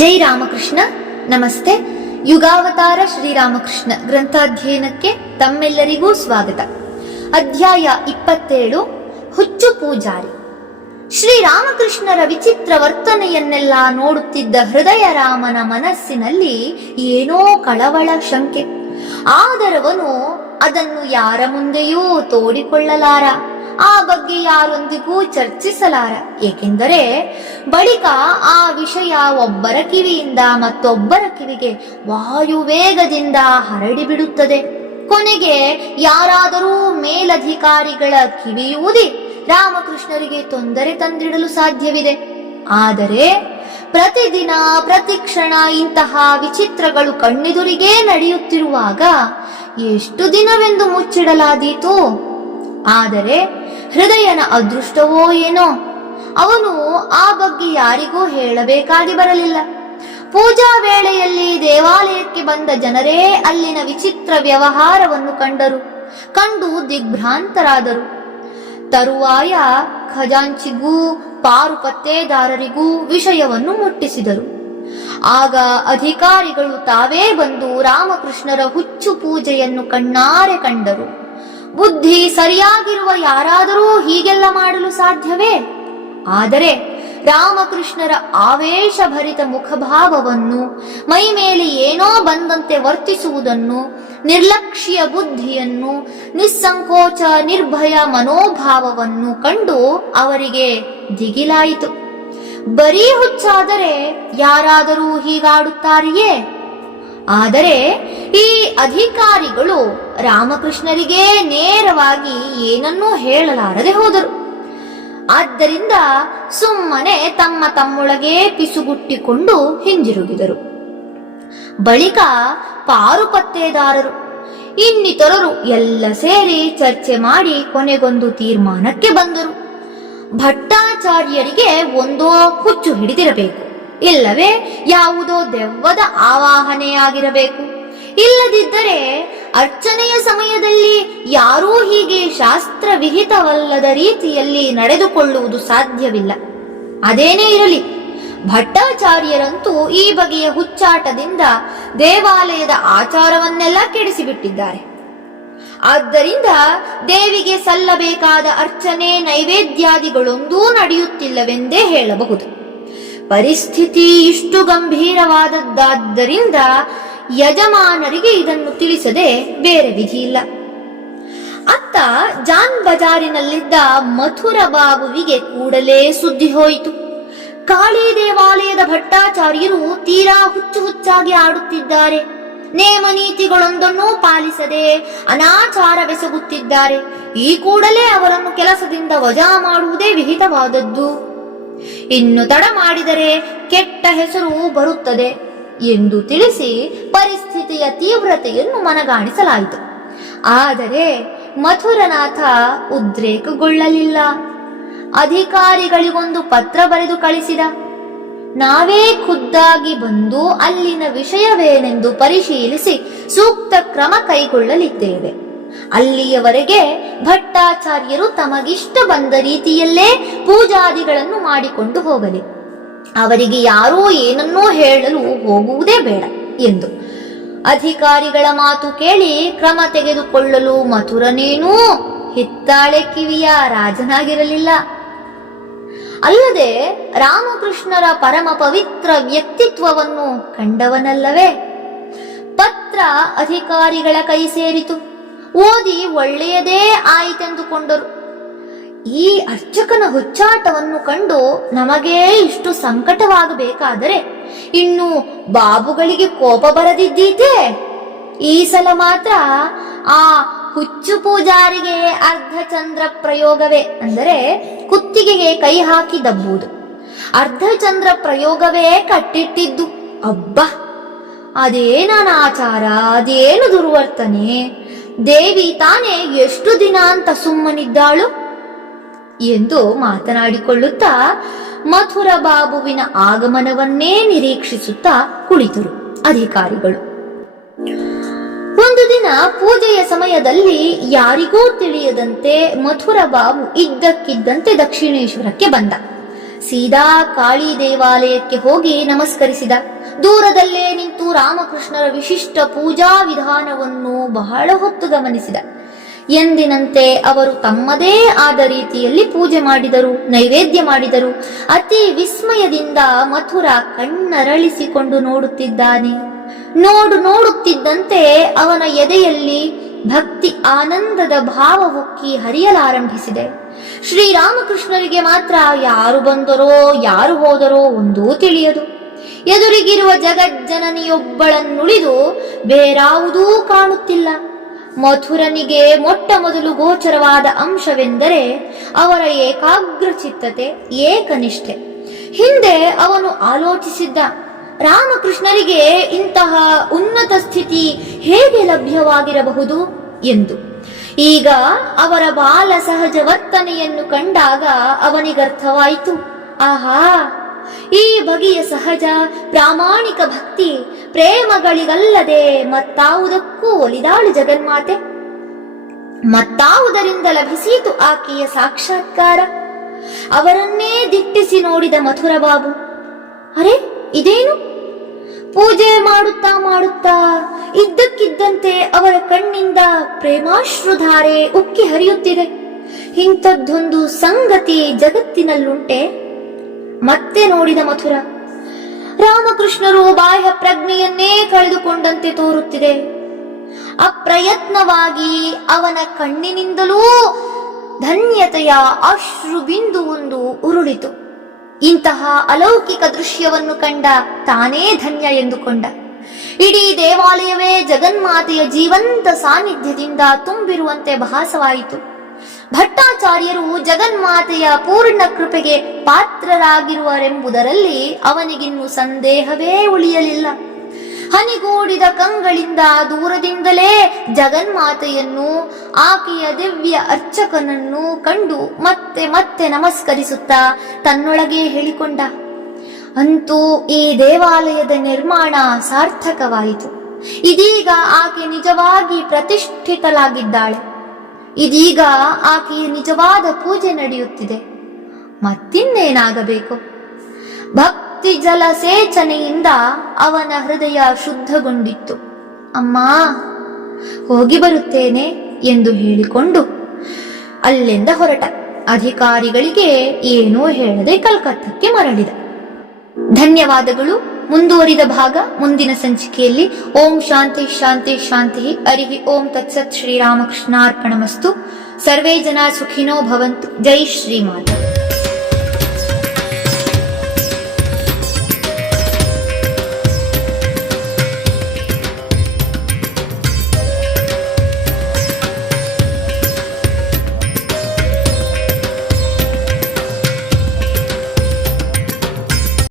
ಜೈ ರಾಮಕೃಷ್ಣ. ನಮಸ್ತೆ. ಯುಗಾವತಾರ ಶ್ರೀರಾಮಕೃಷ್ಣ ಗ್ರಂಥಾಧ್ಯಯನಕ್ಕೆ ತಮ್ಮೆಲ್ಲರಿಗೂ ಸ್ವಾಗತ. ಅಧ್ಯಾಯ 27, ಹುಚ್ಚು ಪೂಜಾರಿ. ಶ್ರೀರಾಮಕೃಷ್ಣರ ವಿಚಿತ್ರ ವರ್ತನೆಯನ್ನೆಲ್ಲ ನೋಡುತ್ತಿದ್ದ ಹೃದಯರಾಮನ ಮನಸ್ಸಿನಲ್ಲಿ ಏನೋ ಕಳವಳ, ಶಂಕೆ. ಆದರವನು ಅದನ್ನು ಯಾರ ಮುಂದೆಯೂ ತೋಡಿಕೊಳ್ಳಲಾರ, ಆ ಬಗ್ಗೆ ಯಾರೊಂದಿಗೂ ಚರ್ಚಿಸಲಾರ. ಏಕೆಂದರೆ ಬಳಿಕ ಆ ವಿಷಯ ಒಬ್ಬರ ಕಿವಿಯಿಂದ ಮತ್ತೊಬ್ಬರ ಕಿವಿಗೆ ವಾಯುವೇಗದಿಂದ ಹರಡಿಬಿಡುತ್ತದೆ. ಕೊನೆಗೆ ಯಾರಾದರೂ ಮೇಲಧಿಕಾರಿಗಳ ಕಿವಿಯೂದಿ ರಾಮಕೃಷ್ಣರಿಗೆ ತೊಂದರೆ ತಂದಿಡಲು ಸಾಧ್ಯವಿದೆ. ಆದರೆ ಪ್ರತಿದಿನ ಪ್ರತಿಕ್ಷಣ ಇಂತಹ ವಿಚಿತ್ರಗಳು ಕಣ್ಣೆದುರಿಗೇ ನಡೆಯುತ್ತಿರುವಾಗ ಎಷ್ಟು ದಿನವೆಂದು ಮುಚ್ಚಿಡಲಾದೀತು? ಆದರೆ ಹೃದಯನ ಅದೃಷ್ಟವೋ ಏನೋ, ಅವನು ಆ ಬಗ್ಗೆ ಯಾರಿಗೂ ಹೇಳಬೇಕಾಗಿ ಬರಲಿಲ್ಲ. ಪೂಜಾ ವೇಳೆಯಲ್ಲಿ ದೇವಾಲಯಕ್ಕೆ ಬಂದ ಜನರೇ ಅಲ್ಲಿನ ವಿಚಿತ್ರ ವ್ಯವಹಾರವನ್ನು ಕಂಡು ದಿಗ್ಭ್ರಾಂತರಾದರು. ತರುವಾಯ ಖಜಾಂಚಿಗೂ ಪಾರುಪತ್ತೇದಾರರಿಗೂ ವಿಷಯವನ್ನು ಮುಟ್ಟಿಸಿದರು. ಆಗ ಅಧಿಕಾರಿಗಳು ತಾವೇ ಬಂದು ರಾಮಕೃಷ್ಣರ ಹುಚ್ಚು ಪೂಜೆಯನ್ನು ಕಣ್ಣಾರೆ ಕಂಡರು. ಬುದ್ಧಿ ಸರಿಯಾಗಿರುವ ಯಾರಾದರೂ ಹೀಗೆಲ್ಲ ಮಾಡಲು ಸಾಧ್ಯವೇ? ಆದರೆ ರಾಮಕೃಷ್ಣರ ಆವೇಶಭರಿತ ಮುಖಭಾವವನ್ನು, ಮೈ ಮೇಲೆ ಏನೋ ಬಂದಂತೆ ವರ್ತಿಸುವುದನ್ನು, ನಿರ್ಲಕ್ಷ್ಯ ಬುದ್ಧಿಯನ್ನು, ನಿಸ್ಸಂಕೋಚ ನಿರ್ಭಯ ಮನೋಭಾವವನ್ನು ಕಂಡು ಅವರಿಗೆ ದಿಗಿಲಾಯಿತು. ಬರೀ ಹುಚ್ಚಾದರೆ ಯಾರಾದರೂ ಹೀಗಾಡುತ್ತಾರೆಯೇ? ಆದರೆ ಈ ಅಧಿಕಾರಿಗಳು ರಾಮಕೃಷ್ಣರಿಗೆ ನೇರವಾಗಿ ಏನನ್ನೂ ಹೇಳಲಾರದೆ ಹೋದರು. ಆದ್ದರಿಂದ ಸುಮ್ಮನೆ ತಮ್ಮೊಳಗೆ ಪಿಸುಗುಟ್ಟಿಕೊಂಡು ಹಿಂದಿರುಗಿದರು. ಬಳಿಕ ಪಾರುಪತ್ತೇದಾರರು ಇನ್ನಿತರರು ಎಲ್ಲ ಸೇರಿ ಚರ್ಚೆ ಮಾಡಿ ಕೊನೆಗೊಂದು ತೀರ್ಮಾನಕ್ಕೆ ಬಂದರು. ಭಟ್ಟಾಚಾರ್ಯರಿಗೆ ಒಂದೋ ಹುಚ್ಚು ಹಿಡಿದಿರಬೇಕು, ಇಲ್ಲವೇ ಯಾವುದೋ ದೆವ್ವದ ಆವಾಹನೆಯಾಗಿರಬೇಕು. ಇಲ್ಲದಿದ್ದರೆ ಅರ್ಚನೆಯ ಸಮಯದಲ್ಲಿ ಯಾರೂ ಹೀಗೆ ಶಾಸ್ತ್ರವಿಹಿತವಲ್ಲದ ರೀತಿಯಲ್ಲಿ ನಡೆದುಕೊಳ್ಳುವುದು ಸಾಧ್ಯವಿಲ್ಲ. ಅದೇನೇ ಇರಲಿ, ಭಟ್ಟಾಚಾರ್ಯರಂತೂ ಈ ಬಗೆಯ ಹುಚ್ಚಾಟದಿಂದ ದೇವಾಲಯದ ಆಚಾರವನ್ನೆಲ್ಲ ಕೆಡಿಸಿಬಿಟ್ಟಿದ್ದಾರೆ. ಆದ್ದರಿಂದ ದೇವಿಗೆ ಸಲ್ಲಬೇಕಾದ ಅರ್ಚನೆ ನೈವೇದ್ಯಾದಿಗಳೊಂದೂ ನಡೆಯುತ್ತಿಲ್ಲವೆಂದೇ ಹೇಳಬಹುದು. ಪರಿಸ್ಥಿತಿ ಇಷ್ಟು ಗಂಭೀರವಾದದ್ದಾದ್ದರಿಂದ ಯಜಮಾನರಿಗೆ ಇದನ್ನು ತಿಳಿಸದೆ ಬೇರೆ ವಿಧಿಯಿಲ್ಲ. ಅತ್ತ ಜಾನ್ ಬಜಾರಿನಲ್ಲಿದ್ದ ಮಥುರ ಬಾಬುವಿಗೆ ಕೂಡಲೇ ಸುದ್ದಿ ಹೋಯಿತು. ಕಾಳಿ ದೇವಾಲಯದ ಭಟ್ಟಾಚಾರ್ಯರು ತೀರಾ ಹುಚ್ಚಾಗಿ ಆಡುತ್ತಿದ್ದಾರೆ, ನೇಮ ನೀತಿಗಳೊಂದನ್ನೂ ಪಾಲಿಸದೆ ಅನಾಚಾರವೆಸಗುತ್ತಿದ್ದಾರೆ. ಈ ಕೂಡಲೇ ಅವರನ್ನು ಕೆಲಸದಿಂದ ವಜಾ ಮಾಡುವುದೇ ವಿಹಿತವಾದದ್ದು. ಇನ್ನು ತಡ ಮಾಡಿದರೆ ಕೆಟ್ಟ ಹೆಸರು ಬರುತ್ತದೆ ಎಂದು ತಿಳಿಸಿ ಪರಿಸ್ಥಿತಿಯ ತೀವ್ರತೆಯನ್ನು ಮನಗಾಣಿಸಲಾಯಿತು. ಆದರೆ ಮಥುರನಾಥ ಉದ್ರೇಕಗೊಳ್ಳಲಿಲ್ಲ. ಅಧಿಕಾರಿಗಳಿಗೊಂದು ಪತ್ರ ಬರೆದು ಕಳಿಸಿದ. ನಾವೇ ಖುದ್ದಾಗಿ ಬಂದು ಅಲ್ಲಿನ ವಿಷಯವೇನೆಂದು ಪರಿಶೀಲಿಸಿ ಸೂಕ್ತ ಕ್ರಮ ಕೈಗೊಳ್ಳಲಿದ್ದೇವೆ. ಅಲ್ಲಿಯವರೆಗೆ ಭಟ್ಟಾಚಾರ್ಯರು ತಮಗಿಷ್ಟ ಬಂದ ರೀತಿಯಲ್ಲೇ ಪೂಜಾದಿಗಳನ್ನು ಮಾಡಿಕೊಂಡು ಹೋಗಲಿ. ಅವರಿಗೆ ಯಾರೂ ಏನನ್ನೂ ಹೇಳಲು ಹೋಗುವುದೇ ಬೇಡ ಎಂದು. ಅಧಿಕಾರಿಗಳ ಮಾತು ಕೇಳಿ ಕ್ರಮ ತೆಗೆದುಕೊಳ್ಳಲು ಮಥುರನೇನೂ ಹಿತ್ತಾಳೆ ಕಿವಿಯ ರಾಜನಾಗಿರಲಿಲ್ಲ. ಅಲ್ಲದೆ ರಾಮಕೃಷ್ಣರ ಪರಮ ಪವಿತ್ರ ವ್ಯಕ್ತಿತ್ವವನ್ನು ಕಂಡವನಲ್ಲವೇ. ಪತ್ರ ಅಧಿಕಾರಿಗಳ ಕೈ ಸೇರಿತು. ಓದಿ ಒಳ್ಳೆಯದೇ ಆಯಿತೆಂದುಕೊಂಡರು. ಈ ಅರ್ಚಕನ ಹುಚ್ಚಾಟವನ್ನು ಕಂಡು ನಮಗೇ ಇಷ್ಟು ಸಂಕಟವಾಗಬೇಕಾದರೆ ಇನ್ನು ಬಾಬುಗಳಿಗೆ ಕೋಪ ಬರದಿದ್ದೀತೆ? ಈ ಸಲ ಮಾತ್ರ ಆ ಹುಚ್ಚು ಪೂಜಾರಿಗೆ ಅರ್ಧಚಂದ್ರ ಪ್ರಯೋಗವೇ, ಅಂದರೆ ಕುತ್ತಿಗೆಗೆ ಕೈ ಹಾಕಿ ದಬ್ಬುವುದು, ಅರ್ಧಚಂದ್ರ ಪ್ರಯೋಗವೇ ಕಟ್ಟಿಟ್ಟಿದ್ದು. ಅಬ್ಬಾ, ಅದೇನು ಅನಾಚಾರ, ಅದೇನು ದುರ್ವರ್ತನೆ! ದೇವಿ ತಾನೇ ಎಷ್ಟು ದಿನ ಅಂತ ಸುಮ್ಮನಿದ್ದಾಳು ಎಂದು ಮಾತನಾಡಿಕೊಳ್ಳುತ್ತಾ ಮಥುರ ಬಾಬುವಿನ ಆಗಮನವನ್ನೇ ನಿರೀಕ್ಷಿಸುತ್ತಾ ಕುಳಿತರು ಅಧಿಕಾರಿಗಳು. ಒಂದು ದಿನ ಪೂಜೆಯ ಸಮಯದಲ್ಲಿ ಯಾರಿಗೂ ತಿಳಿಯದಂತೆ ಮಥುರ ಬಾಬು ಇದ್ದಕ್ಕಿದ್ದಂತೆ ದಕ್ಷಿಣೇಶ್ವರಕ್ಕೆ ಬಂದ. ಸೀದಾ ಕಾಳಿ ದೇವಾಲಯಕ್ಕೆ ಹೋಗಿ ನಮಸ್ಕರಿಸಿದ. ದೂರದಲ್ಲೇ ನಿಂತು ರಾಮಕೃಷ್ಣರ ವಿಶಿಷ್ಟ ಪೂಜಾ ವಿಧಾನವನ್ನು ಬಹಳ ಹೊತ್ತು ಗಮನಿಸಿದ. ಎಂದಿನಂತೆ ಅವರು ತಮ್ಮದೇ ಆದ ರೀತಿಯಲ್ಲಿ ಪೂಜೆ ಮಾಡಿದರು, ನೈವೇದ್ಯ ಮಾಡಿದರು. ಅತಿ ವಿಸ್ಮಯದಿಂದ ಮಥುರ ಕಣ್ಣರಳಿಸಿಕೊಂಡು ನೋಡುತ್ತಿದ್ದಾನೆ. ನೋಡುತ್ತಿದ್ದಂತೆ ಅವನ ಎದೆಯಲ್ಲಿ ಭಕ್ತಿ ಆನಂದದ ಭಾವ ಉಕ್ಕಿ ಹರಿಯಲಾರಂಭಿಸಿದೆ. ಶ್ರೀರಾಮಕೃಷ್ಣರಿಗೆ ಮಾತ್ರ ಯಾರು ಬಂದರೋ ಯಾರು ಹೋದರೋ ಒಂದೂ ತಿಳಿಯದು. ಎದುರಿಗಿರುವ ಜಗಜ್ಜನನಿಯೊಬ್ಬಳನ್ನುಳಿದು ಬೇರಾವುದೂ ಕಾಣುತ್ತಿಲ್ಲ. ಮಥುರನಿಗೆ ಮೊಟ್ಟ ಮೊದಲು ಗೋಚರವಾದ ಅಂಶವೆಂದರೆ ಅವರ ಏಕಾಗ್ರಚಿತ್ತತೆ, ಏಕನಿಷ್ಠೆ. ಹಿಂದೆ ಅವನು ಆಲೋಚಿಸಿದ್ದ, ರಾಮಕೃಷ್ಣರಿಗೆ ಇಂತಹ ಉನ್ನತ ಸ್ಥಿತಿ ಹೇಗೆ ಲಭ್ಯವಾಗಿರಬಹುದು ಎಂದು. ಈಗ ಅವರ ಬಾಲ ಸಹಜ ವರ್ತನೆಯನ್ನು ಕಂಡಾಗ ಅವನಿಗರ್ಥವಾಯಿತು. ಆಹಾ, ಈ ಬಗೆಯ ಸಹಜ ಪ್ರಾಮಾಣಿಕ ಭಕ್ತಿ ಪ್ರೇಮಗಳಿಗಲ್ಲದೆ ಮತ್ತಾವುದಕ್ಕೂ ಒಲಿದಾಳು ಜಗನ್ಮಾತೆ. ಮತ್ತಾವುದರಿಂದ ಲಭಿಸೀತು ಆಕೆಯ ಸಾಕ್ಷಾತ್ಕಾರ? ಅವರನ್ನೇ ದಿಟ್ಟಿಸಿ ನೋಡಿದ ಮಥುರ ಬಾಬು, ಅರೆ ಇದೇನು? ಪೂಜೆ ಮಾಡುತ್ತಾ ಇದ್ದಕ್ಕಿದ್ದಂತೆ ಅವರ ಕಣ್ಣಿಂದ ಪ್ರೇಮಾಶ್ರುಧಾರೆ ಉಕ್ಕಿ ಹರಿಯುತ್ತಿದೆ. ಇಂಥದ್ದೊಂದು ಸಂಗತಿ ಜಗತ್ತಿನಲ್ಲುಂಟೆ? ಮತ್ತೆ ನೋಡಿದ ಮಥುರ, ರಾಮಕೃಷ್ಣರು ಬಾಹ್ಯ ಪ್ರಜ್ಞೆಯನ್ನೇ ಕಳೆದುಕೊಂಡಂತೆ ತೋರುತ್ತಿದೆ. ಅಪ್ರಯತ್ನವಾಗಿ ಅವನ ಕಣ್ಣಿನಿಂದಲೂ ಧನ್ಯತೆಯ ಅಶ್ರು ಬಿಂದುವೊಂದು ಉರುಳಿತು. ಇಂತಹ ಅಲೌಕಿಕ ದೃಶ್ಯವನ್ನು ಕಂಡ ತಾನೇ ಧನ್ಯ ಎಂದುಕೊಂಡ. ಇಡೀ ದೇವಾಲಯವೇ ಜಗನ್ಮಾತೆಯ ಜೀವಂತ ಸಾನ್ನಿಧ್ಯದಿಂದ ತುಂಬಿರುವಂತೆ ಭಾಸವಾಯಿತು. ಭಟ್ಟಾಚಾರ್ಯರು ಜಗನ್ಮಾತೆಯ ಪೂರ್ಣ ಕೃಪೆಗೆ ಪಾತ್ರರಾಗಿರುವರೆಂಬುದರಲ್ಲಿ ಅವನಿಗಿನ್ನು ಸಂದೇಹವೇ ಉಳಿಯಲಿಲ್ಲ. ಹನಿಗೂಡಿದ ಕಂಗಳಿಂದ ದೂರದಿಂದಲೇ ಜಗನ್ಮಾತೆಯನ್ನು, ಆಕೆಯ ದಿವ್ಯ ಅರ್ಚಕನನ್ನು ಕಂಡು ಮತ್ತೆ ಮತ್ತೆ ನಮಸ್ಕರಿಸುತ್ತಾ ತನ್ನೊಳಗೆ ಹೇಳಿಕೊಂಡ, ಅಂತೂ ಈ ದೇವಾಲಯದ ನಿರ್ಮಾಣ ಸಾರ್ಥಕವಾಯಿತು. ಇದೀಗ ಆಕೆ ನಿಜವಾಗಿ ಪ್ರತಿಷ್ಠಿತಳಾಗಿದ್ದಾಳೆ. ಇದೀಗ ಆಕೆಯ ನಿಜವಾದ ಪೂಜೆ ನಡೆಯುತ್ತಿದೆ. ಮತ್ತಿನ್ನೇನಾಗಬೇಕು? ಭಕ್ತಿ ಜಲಸೇಚನೆಯಿಂದ ಅವನ ಹೃದಯ ಶುದ್ಧಗೊಂಡಿತ್ತು. ಅಮ್ಮ, ಹೋಗಿ ಬರುತ್ತೇನೆ ಎಂದು ಹೇಳಿಕೊಂಡು ಅಲ್ಲಿಂದ ಹೊರಟ. ಅಧಿಕಾರಿಗಳಿಗೆ ಏನೂ ಹೇಳದೆ ಕಲ್ಕತ್ತಕ್ಕೆ ಮರಳಿದ. ಧನ್ಯವಾದಗಳು. ಮುಂದುವರಿದ ಭಾಗ ಮುಂದಿನ ಸಂಚಿಕೆಯಲ್ಲಿ. ಓಂ ಶಾಂತಿ ಶಾಂತಿ ಶಾಂತಿ. ಹರಿ ಓಂ ತತ್ಸತ್. ಶ್ರೀರಾಮಕೃಷ್ಣಾರ್ಪಣಮಸ್ತು. ಸರ್ವೇ ಜನ ಸುಖಿನೋ ಭವಂತು. ಜೈ ಶ್ರೀಮಾತೆ.